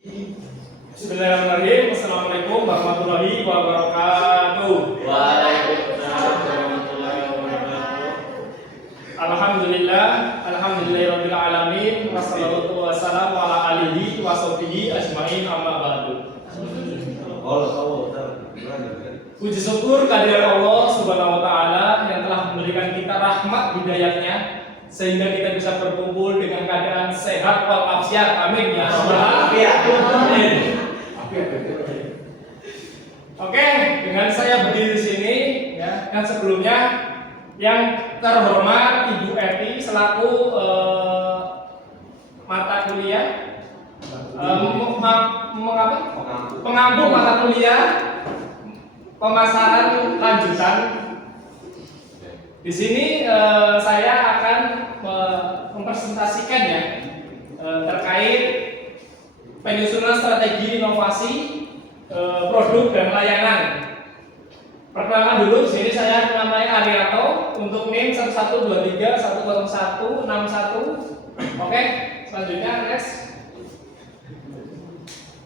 Bismillahirrahmanirrahim. Assalamualaikum warahmatullahi wabarakatuh. Waalaikumsalam warahmatullahi wabarakatuh. Alhamdulillahirabbil alamin. Wassalatu wassalamu ala alihi washabbihi ajmain amma ba'du. Puji syukur kehadirat Allah Subhanahu wa taala yang telah memberikan kita rahmat hidayahnya sehingga kita bisa berkumpul dengan keadaan sehat walafiat. Amin ya rabbal alamin. Oke, dengan saya berdiri di sini ya, dan sebelumnya yang terhormat Ibu Eti selaku mata kuliah pengampu mata kuliah pemasaran lanjutan. Di sini saya akan mempresentasikan ya terkait penyusunan strategi inovasi produk dan layanan. Perkenalkan dulu, di sini saya namanya Arianto untuk NIM 1123100161. Oke, selanjutnya next.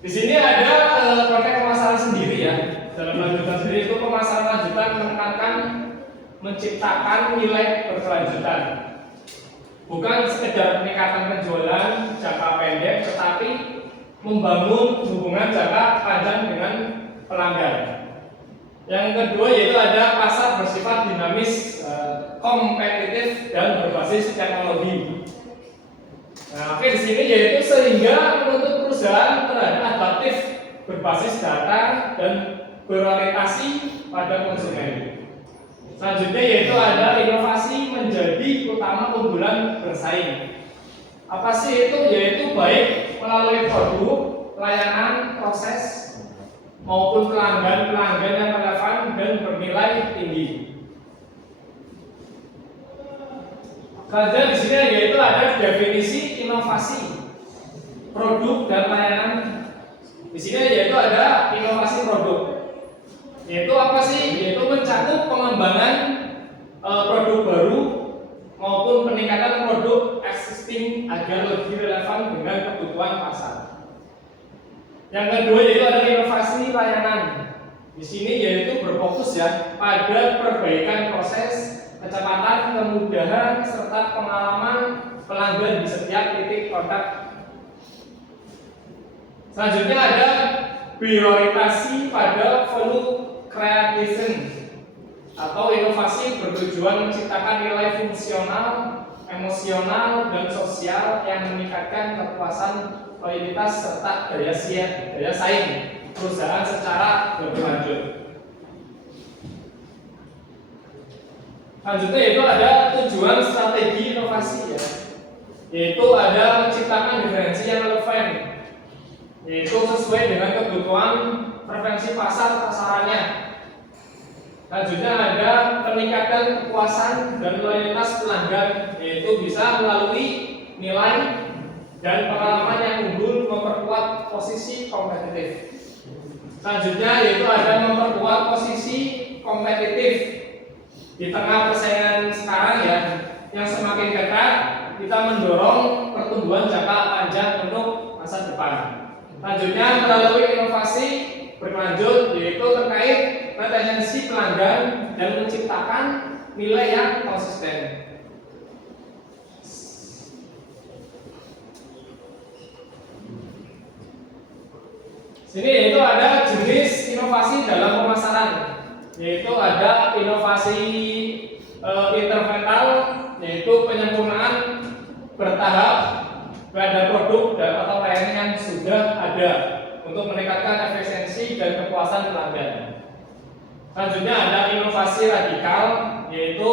Di sini ada konteks pemasaran sendiri ya. Dalam lanjutan sendiri itu pemasaran lanjutan menekankan menciptakan nilai berkelanjutan. Bukan sekedar peningkatan penjualan jangka pendek, tetapi membangun hubungan jangka panjang dengan pelanggan. Yang kedua yaitu ada pasar bersifat dinamis, kompetitif dan berbasis teknologi. Nah, oke, di sini yaitu sehingga menuntut perusahaan terhadap adaptif berbasis data dan berorientasi pada konsumen. Selanjutnya yaitu ada inovasi menjadi utama keunggulan bersaing. Apa sih itu? Yaitu baik melalui produk, layanan, proses maupun pelanggan yang relevan dan bernilai tinggi. Kemudian di sini yaitu ada definisi inovasi produk dan layanan. Di sini yaitu ada inovasi produk. Yaitu apa sih? Yaitu mencakup pengembangan produk baru maupun peningkatan produk existing agar lebih relevan dengan kebutuhan pasar. Yang kedua yaitu ada inovasi layanan. Di sini yaitu berfokus ya pada perbaikan proses, kecepatan, kemudahan serta pengalaman pelanggan di setiap titik kontak. Selanjutnya ada prioritasasi pada value creation atau inovasi bertujuan menciptakan nilai fungsional, emosional, dan sosial yang meningkatkan kepuasan, kualitas serta daya saing perusahaan secara berkelanjut. Selanjutnya yaitu ada tujuan strategi inovasi ya, yaitu ada menciptakan diferensi yang relevan, yaitu sesuai dengan kebutuhan preferensi pasar sasarannya. Selanjutnya ada peningkatan kepuasan dan loyalitas pelanggan, yaitu bisa melalui nilai dan pengalaman yang unggul memperkuat posisi kompetitif. Selanjutnya yaitu ada memperkuat posisi kompetitif di tengah persaingan sekarang ya yang semakin ketat. Kita mendorong pertumbuhan jangka panjang untuk masa depan. Selanjutnya melalui inovasi berlanjut yaitu terkait retensi pelanggan dan menciptakan nilai yang konsisten. Sini yaitu ada jenis inovasi dalam pemasaran, yaitu ada inovasi intervental, yaitu penyempurnaan bertahap pada produk dan atau layanan yang sudah ada untuk meningkatkan efisiensi dan kepuasan pelanggan. Selanjutnya ada inovasi radikal, yaitu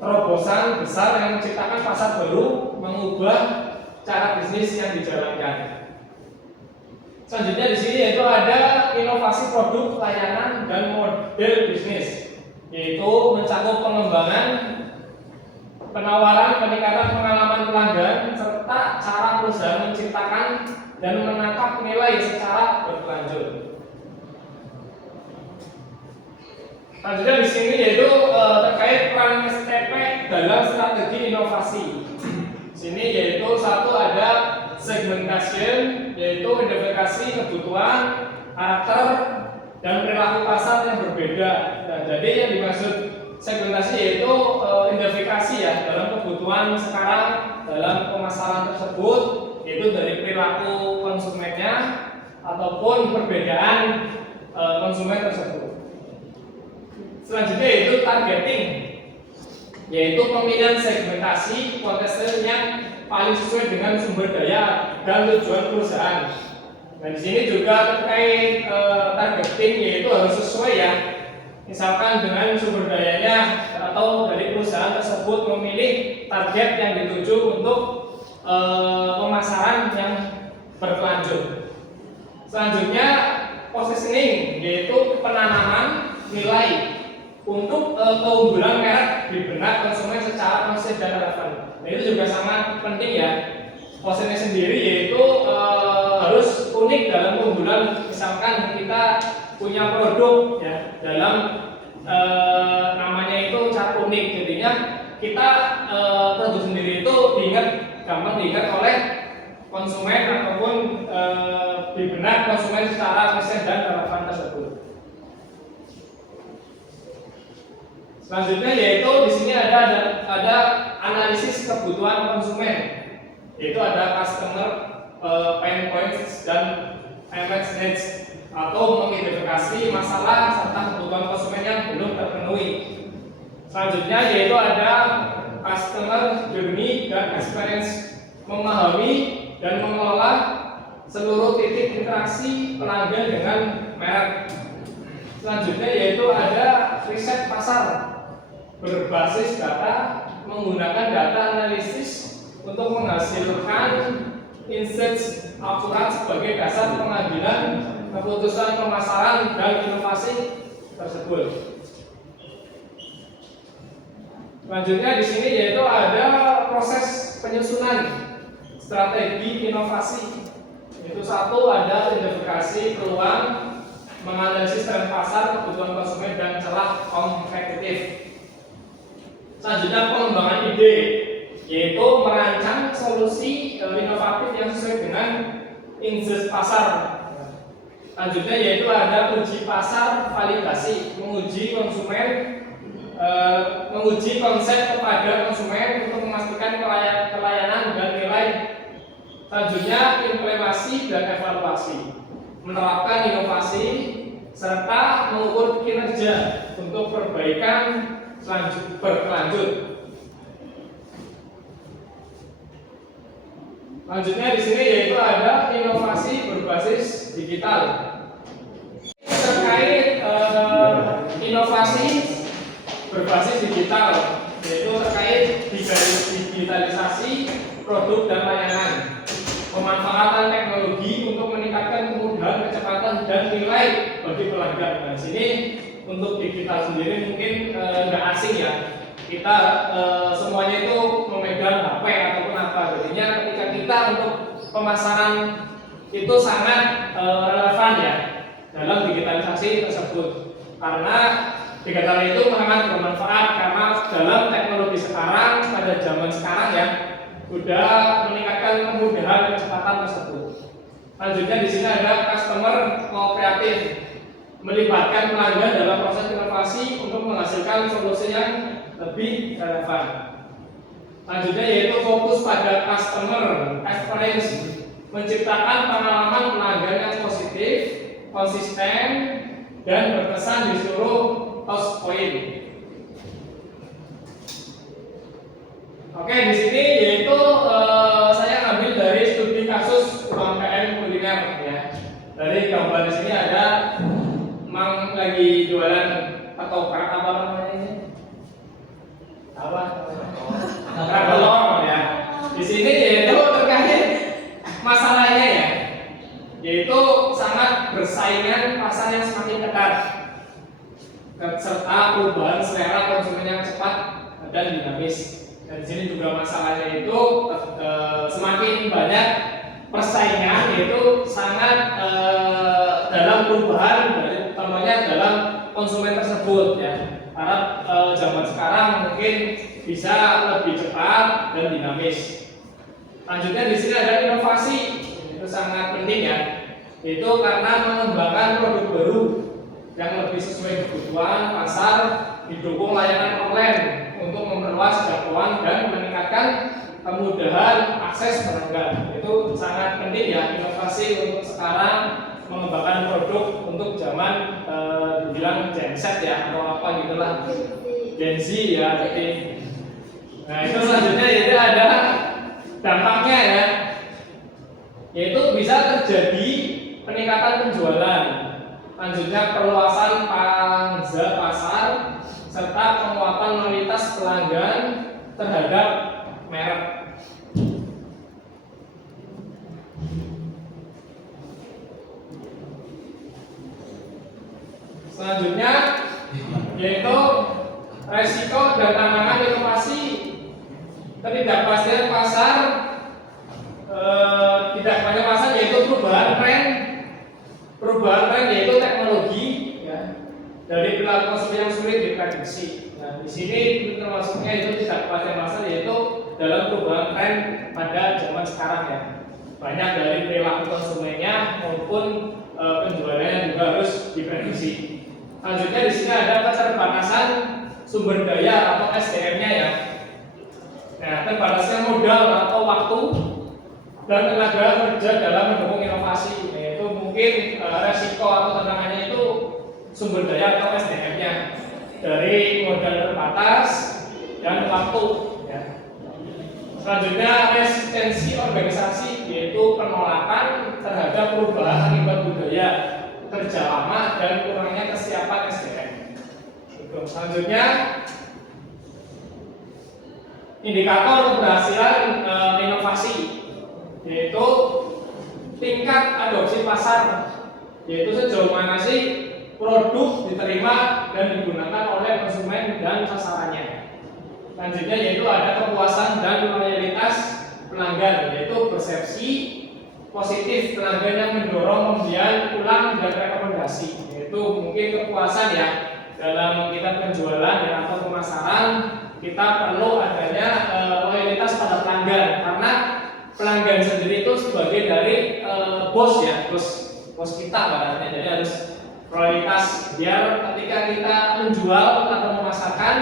terobosan besar yang menciptakan pasar baru, mengubah cara bisnis yang dijalankan. Selanjutnya di sini yaitu ada inovasi produk, layanan, dan model bisnis, yaitu mencakup pengembangan, penawaran, peningkatan pengalaman pelanggan, serta cara perusahaan menciptakan dan menangkap nilai secara berkelanjut. Selanjutnya di sini yaitu terkait peran STP dalam strategi inovasi. Di sini yaitu satu ada segmentation, yaitu identifikasi kebutuhan, karakter, dan perilaku pasar yang berbeda. Nah, jadi yang dimaksud segmentasi yaitu identifikasi ya dalam kebutuhan sekarang dalam pemasaran tersebut, yaitu dari perilaku konsumennya ataupun perbedaan konsumen tersebut. Selanjutnya yaitu targeting, yaitu pemilihan segmentasi kontestan yang paling sesuai dengan sumber daya dan tujuan perusahaan. Nah, di sini juga terkait targeting, yaitu harus sesuai ya. Misalkan dengan sumber dayanya atau dari perusahaan tersebut memilih target yang dituju untuk pemasaran yang berkelanjut. Selanjutnya positioning, yaitu penanaman nilai untuk keunggulan merek di benak konsumen secara konsisten dan relevan. Nah, itu juga sangat penting ya. Positioning sendiri yaitu harus unik dalam keunggulan. Misalkan kita punya produk ya dalam namanya itu cara unik, jadinya kita produk sendiri itu gampang diingat oleh konsumen ataupun di benak konsumen secara konsisten dan relevan tersebut. Selanjutnya yaitu di sini ada analisis kebutuhan konsumen, yaitu ada customer pain points dan unmet needs, atau mengidentifikasi masalah serta kebutuhan konsumen yang belum terpenuhi. Selanjutnya yaitu ada customer journey dan experience, memahami dan mengelola seluruh titik interaksi pelanggan dengan merek. Selanjutnya yaitu ada riset pasar berbasis data, menggunakan data analisis untuk menghasilkan insights akurat sebagai dasar pengambilan keputusan pemasaran dan inovasi tersebut. Selanjutnya di sini yaitu ada proses penyusunan strategi inovasi. Itu satu, ada identifikasi peluang, menganalisis tren pasar, kebutuhan konsumen dan celah kompetitif. Selanjutnya pengembangan ide, yaitu merancang solusi inovatif yang sesuai dengan insights pasar. Selanjutnya yaitu ada uji pasar validasi, menguji konsep kepada konsumen untuk memastikan pelayanan dan nilai. Selanjutnya implementasi dan evaluasi, menerapkan inovasi serta mengukur kinerja untuk perbaikan berkelanjut. Selanjutnya di sini yaitu ada inovasi berbasis digital. Terkait inovasi berbasis digital, yaitu terkait digitalisasi produk dan layanan, pemanfaatan teknologi untuk meningkatkan kemudahan, kecepatan dan nilai bagi pelanggan. Nah, di sini untuk digital sendiri mungkin nggak asing ya. Kita semuanya itu memegang HP ataupun apa. Jadinya ketika kita untuk pemasaran itu sangat relevan ya dalam digitalisasi tersebut. Karena digital itu sangat bermanfaat karena dalam teknologi sekarang pada zaman sekarang ya sudah meningkatkan kemudahan kecepatan tersebut. Selanjutnya di sini ada customer kooperatif, melibatkan pelanggan dalam proses inovasi untuk menghasilkan solusi yang lebih relevan. Selanjutnya yaitu fokus pada customer experience, menciptakan pengalaman pelanggan yang positif, konsisten, dan berkesan di seluruh touch point. Oke, di sini yaitu saya ambil dari studi kasus UMKM kuliner ya. Dari gambar di sini ada Mang lagi jualan ketoprak apa namanya ini? Apa? Telur ya. Di sini yaitu terkait masalahnya ya, yaitu sangat bersaingan pasar yang semakin ketat, serta perubahan selera konsumen yang cepat dan dinamis. Dan di sini juga masalahnya itu semakin banyak persaingan, yaitu sangat dalam perubahan dari utamanya dalam konsumen tersebut ya. Karena zaman sekarang mungkin bisa lebih cepat dan dinamis. Lanjutnya di sini ada inovasi, itu sangat penting ya, itu karena mengembangkan produk baru yang lebih sesuai kebutuhan pasar, didukung layanan online untuk memperluas jangkauan dan meningkatkan kemudahan akses pelanggan. Itu sangat penting ya, inovasi untuk sekarang mengembangkan produk untuk zaman dibilang Gen Z ya atau apa gitulah, Gen Z ya. Jadi, nah itu selanjutnya yaitu ada dampaknya ya, yaitu bisa terjadi peningkatan penjualan, lanjutnya perluasan pangsa pasar serta penguatan loyalitas pelanggan terhadap merek. Selanjutnya yaitu resiko dan tantangan inovasi. Ketidakpastian pasar, tidak banyak pasar yaitu perubahan tren yaitu teknologi ya, dari perilaku konsumen yang sulit diprediksi. Nah, di sini termasuknya itu tidak kepastian pasar yaitu dalam perubahan tren pada zaman sekarang ya. Banyak dari perilaku konsumennya maupun penjualannya juga harus diprediksi. Selanjutnya di sini ada keterbatasan sumber daya atau SDM-nya ya. Nah, terbatasnya modal atau waktu dan tenaga kerja dalam mendukung inovasi, yaitu mungkin resiko atau tantangannya itu sumber daya atau SDM-nya dari modal terbatas dan waktu. Ya. Selanjutnya resistensi organisasi, yaitu penolakan terhadap perubahan akibat budaya kerja lama dan kurangnya kesiapan SDM. Selanjutnya indikator keberhasilan inovasi, yaitu tingkat adopsi pasar, yaitu sejauh mana sih produk diterima dan digunakan oleh konsumen dan sasarannya. Selanjutnya yaitu ada kepuasan dan loyalitas pelanggan, yaitu persepsi positif pelanggan yang mendorong pembelian ulang dan rekomendasi, yaitu mungkin kepuasan ya dalam kita penjualan ya, atau pemasaran. Kita perlu adanya loyalitas pada pelanggan, karena pelanggan sendiri itu sebagai dari bos ya, bos kita barangnya. Jadi harus loyalitas biar ketika kita menjual atau memasarkan,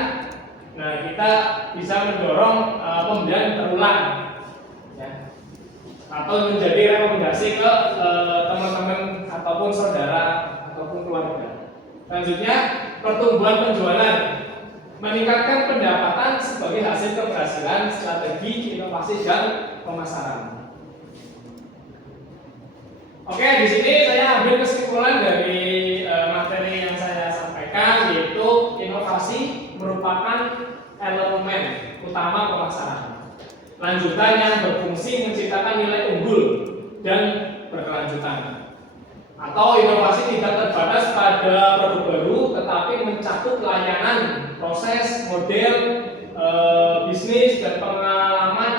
nah kita bisa mendorong pembelian berulang ya, atau menjadi rekomendasi ke teman-teman ataupun saudara ataupun keluarga. Selanjutnya pertumbuhan penjualan, meningkatkan pendapatan sebagai hasil keberhasilan strategi inovasi dan pemasaran. Oke, di sini saya ambil kesimpulan dari materi yang saya sampaikan, yaitu inovasi merupakan elemen utama pemasaran. Lanjutan yang berfungsi menciptakan nilai unggul dan berkelanjutan. Atau inovasi tidak terbatas pada produk baru, tetapi mencakup layanan, proses, model, bisnis dan pengalaman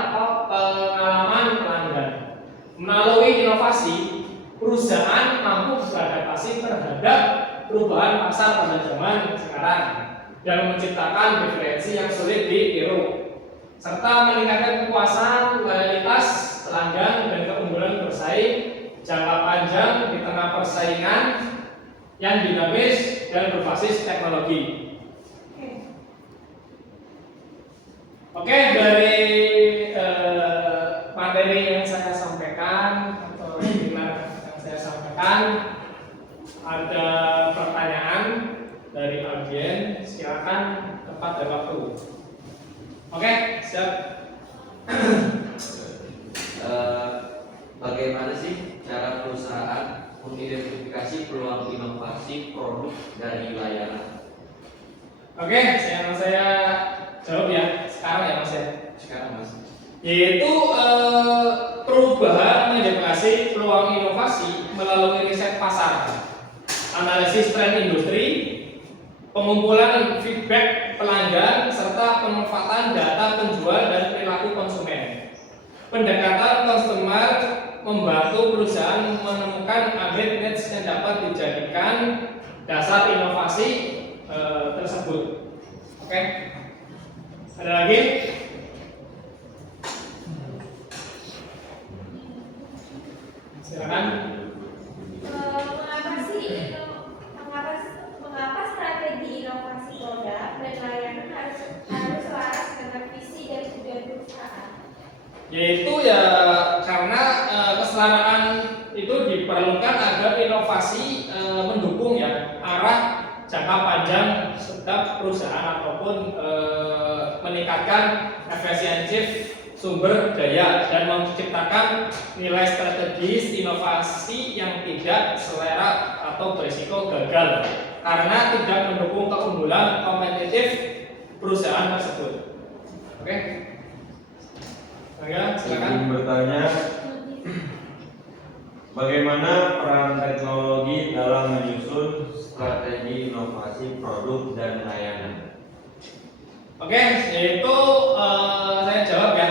pelanggan. Melalui inovasi, perusahaan mampu beradaptasi terhadap perubahan pasar pada zaman sekarang dan menciptakan diferensi yang sulit ditiru, serta meningkatkan kepuasan, loyalitas pelanggan dan keunggulan bersaing jangka panjang di tengah persaingan yang dinamis dan berbasis teknologi. Oke, dari materi yang saya sampaikan atau webinar yang saya sampaikan, ada pertanyaan dari audiens, silakan tempat dan waktu. Oke, siap. Bagaimana sih cara perusahaan mengidentifikasi peluang inovasi produk dari layanan? Oke, saya jawab ya sekarang ya Mas ya. Sekarang Mas. Yaitu perubahan mengidentifikasi peluang inovasi melalui riset pasar, analisis tren industri, pengumpulan feedback pelanggan, serta pemanfaatan data penjual dan perilaku konsumen. Pendekatan customer membantu perusahaan menemukan unmet needs yang dapat dijadikan dasar inovasi tersebut. Oke, ada lagi? Silakan. Mengapa strategi inovasi produk dan layanan harus selaras dengan visi dan tujuan perusahaan? Yaitu ya karena kesetaraan itu diperlukan agar inovasi mendukung ya arah jangka panjang setiap perusahaan ataupun meningkatkan efisiensi sumber daya dan menciptakan nilai strategis inovasi yang tidak selera atau berisiko gagal karena tidak mendukung keunggulan kompetitif perusahaan tersebut. Oke? Silakan. Izin bertanya, bagaimana peran teknologi dalam menyusun strategi inovasi produk dan layanan? Oke, yaitu saya jawab ya.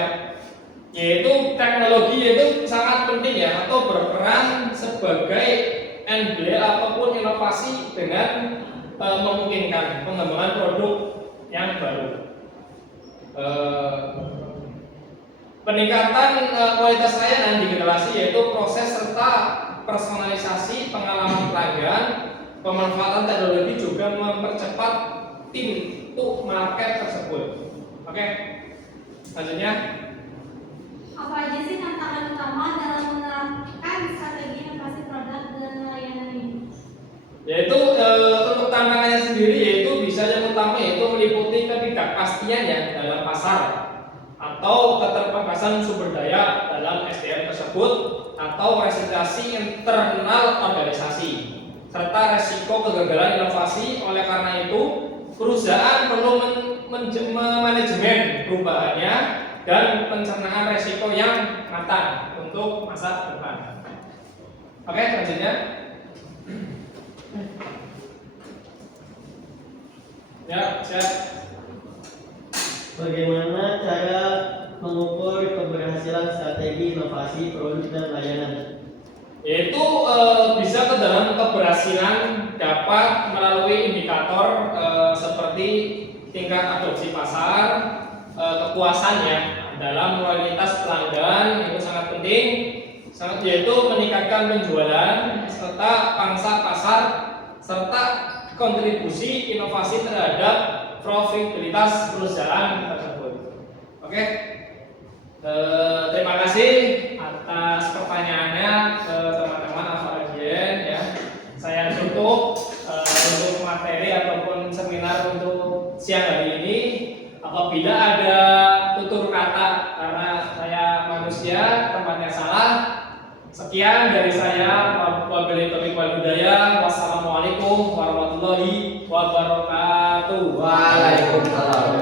Yaitu teknologi itu sangat penting ya atau berperan sebagai enabler ataupun inovasi dengan memungkinkan pengembangan produk yang baru. Peningkatan kualitas layanan di generasi yaitu proses serta personalisasi pengalaman pelanggan, pemanfaatan teknologi juga mempercepat pintu market tersebut. Oke, selanjutnya. Apa aja sih tantangan utama dalam menerapkan strategi inovasi produk dan layanan ini? Yaitu untuk tantangannya sendiri yaitu bisa yang utama yaitu meliputi ketidakpastian ya dalam pasar atau keterbatasan sumber daya dalam SDM tersebut atau resiliensi internal organisasi serta resiko kegagalan inovasi. Oleh karena itu perusahaan perlu manajemen perubahannya dan pencernaan resiko yang matang untuk masa depan. Oke, selanjutnya. Ya, siap. Bagaimana cara mengukur keberhasilan strategi inovasi produk dan layanan? Yaitu bisa ke dalam keberhasilan dapat melalui indikator seperti tingkat adopsi pasar, kepuasannya dalam loyalitas pelanggan itu sangat penting, yaitu meningkatkan penjualan serta pangsa pasar serta kontribusi inovasi terhadap profitabilitas perusahaan tersebut. Oke, terima kasih atas pertanyaannya teman-teman Alfa-Agien ya. Saya tutup untuk materi ataupun seminar untuk siang hari ini. Apabila ada tutur kata karena saya manusia tempatnya salah, sekian dari saya. Wabillahi taufiq wal hidayah. Wassalamualaikum warahmatullahi wabarakatuh. Waalaikumsalam.